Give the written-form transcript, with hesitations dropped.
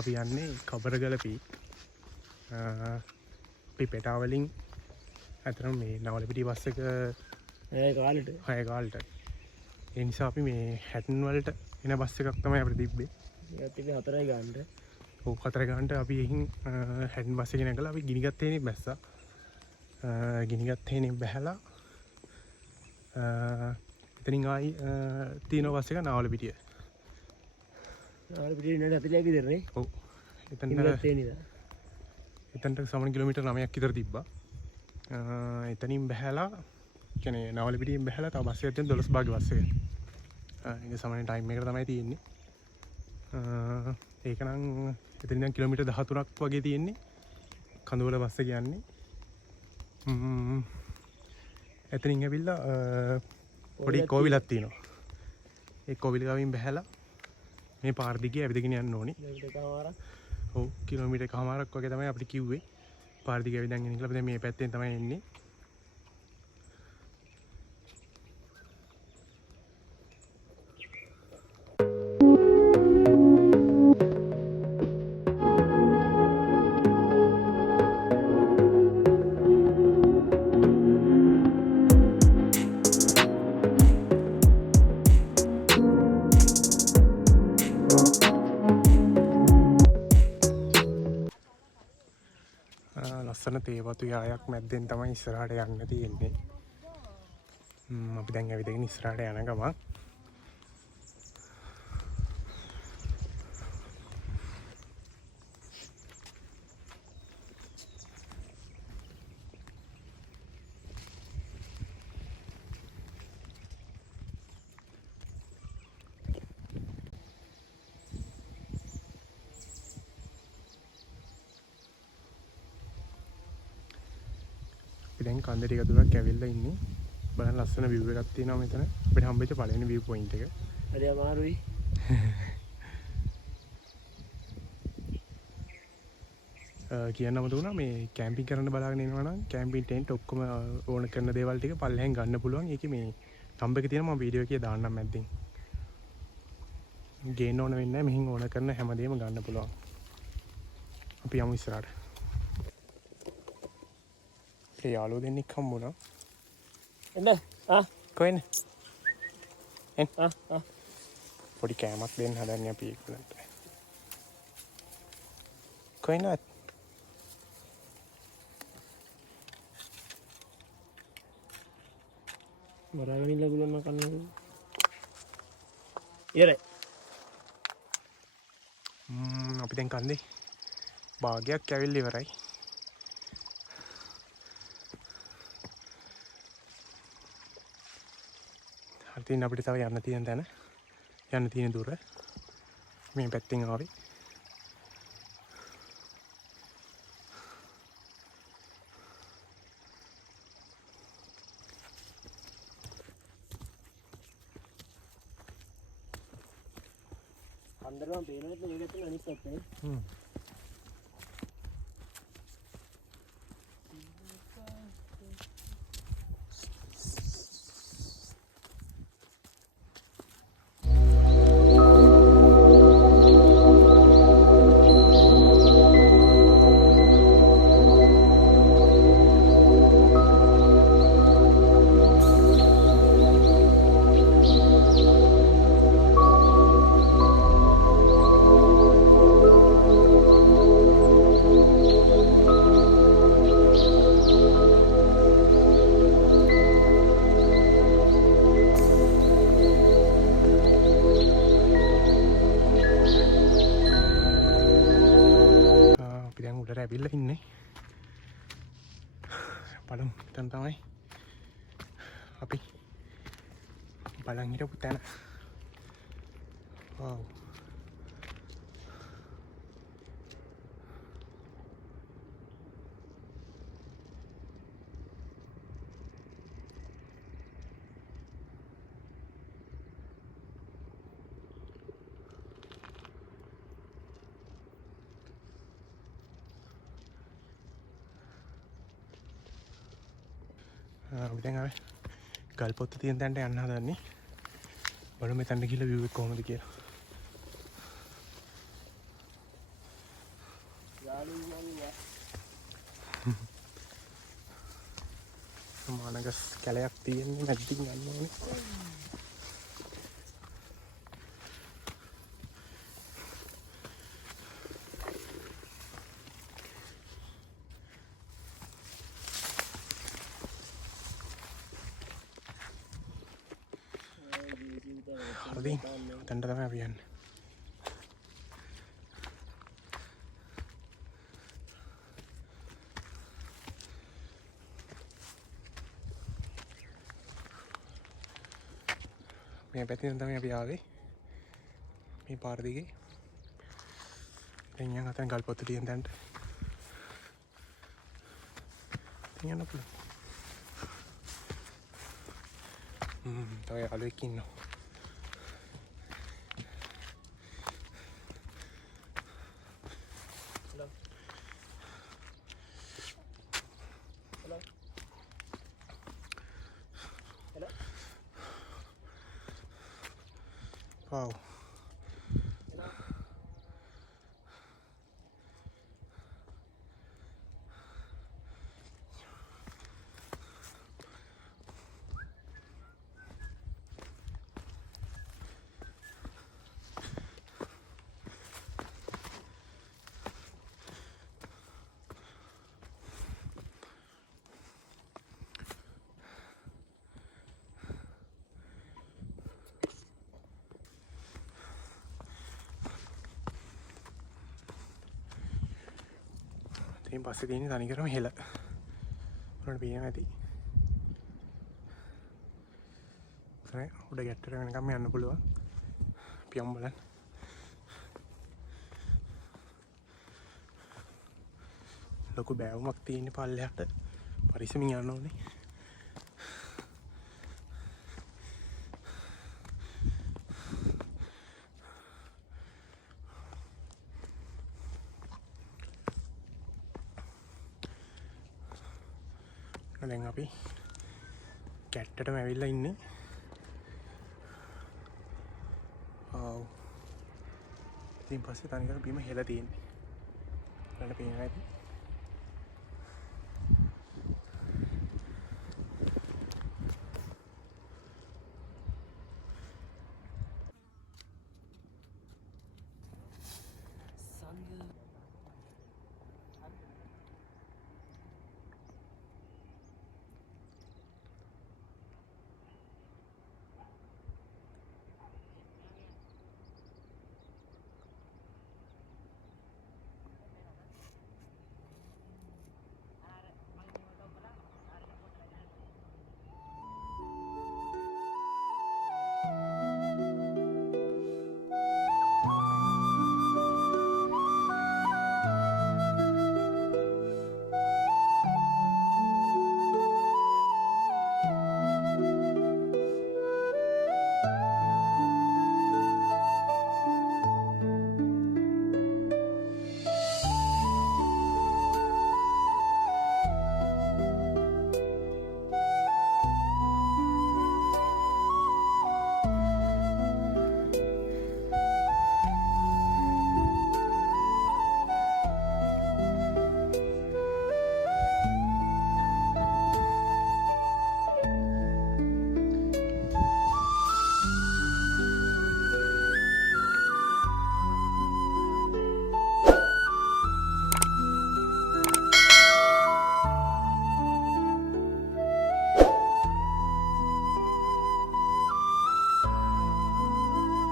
අපි යන්නේ කබරගල අපි පෙටාවලින් ඇතරම් මේ නවලපිටි බස් එක හය කාලට ඒ නිසා අපි මේ හැටන් වලට එන බස් එකක් තමයි අපිට තිබ්බේ. හතරයි ගන්නට. ඔව් හතර ගන්නට අපි එහින් හැටන් බස් එකේ නැගලා අපි ගිනිගත් හේනේ බැස්සා. ගිනිගත් හේනේ බැහැලා එතනින් ආයි තියෙන බස් එක නවලපිටිය. නවලපිටිය ඉන්නට 40ක් විතරනේ. ඔව්. එතනට සමන කිලෝමීටර් 9ක් විතර තිබ්බා. එතනින් බැහැලා කියන්නේ නවලපිටියෙන් බැහැලා තව බස් එකක් තියෙන 12 භාග බස් එක. ඒක සමන ටයිම් එකට තමයි තියෙන්නේ. ඒක නම් එතනින් දැන් කිලෝමීටර් 13ක් වගේ තියෙන්නේ. කඳුවල බස් එක යන්නේ. එතනින් ඇවිල්ලා පොඩි කෝවිලක් තියෙනවා. ඒ කෝවිල ගාවින් බැහැලා මේ පාර දිගේ ඇවිදගෙන යන්න ඕනි. ඔව් කිලෝමීටර් එකමාරක් වගේ තමයි අපිට කිව්වේ. පාර දිගේ ඇවිදගෙන ඉන්න කියලා අපි දැන් මේ පැත්තෙන් තමයි එන්නේ. ලස්සන තේවතු යායක් මැද්දෙන් තමයි ඉස්සරහට යන්න තියෙන්නේ. අපි දැන් ඇවිදගෙන ඉස්සරහට යන ගමන් දැන් කන්ද ටික දුරක් ඇවිල්ලා ඉන්නේ. බලන්න ලස්සන view එකක් තියෙනවා මෙතන. අපිට හම්බෙච්ච පළවෙනි view point එක. හරි අමාරුයි. කියන්න මතුණා මේ කැම්පින් කරන්න බලාගෙන ඉනවා නම් කැම්පින් ටෙන්ට් ඔක්කොම ඕන කරන දේවල් ටික පල්ලෙහෙන් ගන්න පුළුවන්. ඒකේ මේ නම්බර් එක තියෙනවා මම වීඩියෝ එකේ දාන්නම් මැද්දෙන්. ගේන්න ඕන වෙන්නේ නැහැ. මෙහින් ඕන කරන හැමදේම ගන්න පුළුවන්. අපි යමු ඉස්සරහට. ඒ යාළුවෝ දෙන්නෙක් හම්බුණා. එන්න කොහෙන්ද? පොඩි කෑමක් දෙන්න හදන්නේ අපි ඒකට. කොහෙන්ද? මරාගෙන ඉන්න පුළුවන් නම් කන්න. ඉරයි. අපි දැන් කන්දේ භාගයක් ඇවිල්ලා ඉවරයි. හරියට අපිට තව යන්න තියෙන තැන යන්න තියෙන දුර මේ පැත්තෙන් ආවේ. අන්දරම පේනකොට මේක තමයි අනිත් පැත්තේ. ඇවිල්ලා ඉන්නේ. බලමු දැන් තමයි අපි බලන් හිටපු තැන. වව්. අපි දැන් ආවේ ගල් පොත්ත තියෙන තැනට යන්න හදන්නේ. බලමු මෙතනට ගිහලා view එක කොහොමද කියලා. මානගස් කැලයක් තියෙන්නේ මැද්දින් යන්න ඕනේ. හරි තැන්ට තමයි අපි යන්නේ. මේ පැත්තෙන් තමයි අපි ආවේ. මේ පාර දිගේ. දැන් යන් අතන ගල්පොත්ත තියෙන තැනට. යන්න පුළුවන්. තව යාළුවෙක් ඉන්නවා. Wow. ඉතින් පස්සේ තියෙන්නේ තනිකරම හෙල. උඩට පේනවා ඇති. හරි උඩ ගැටට වෙනකම් යන්න පුළුවන්. අපි යමු බලන්න. ලොකු බෑවුමක් තියෙන පල්ලෙහාට පරිස්සමින් යන්න ඕනේ. දැන් අපි කැට්ටටම ඇවිල්ලා ඉන්නේ. ආව්. ඉතින් පස්සේ තනිකර බීම හෙලා තියෙන්නේ. බලන්න පේනවා ඇති.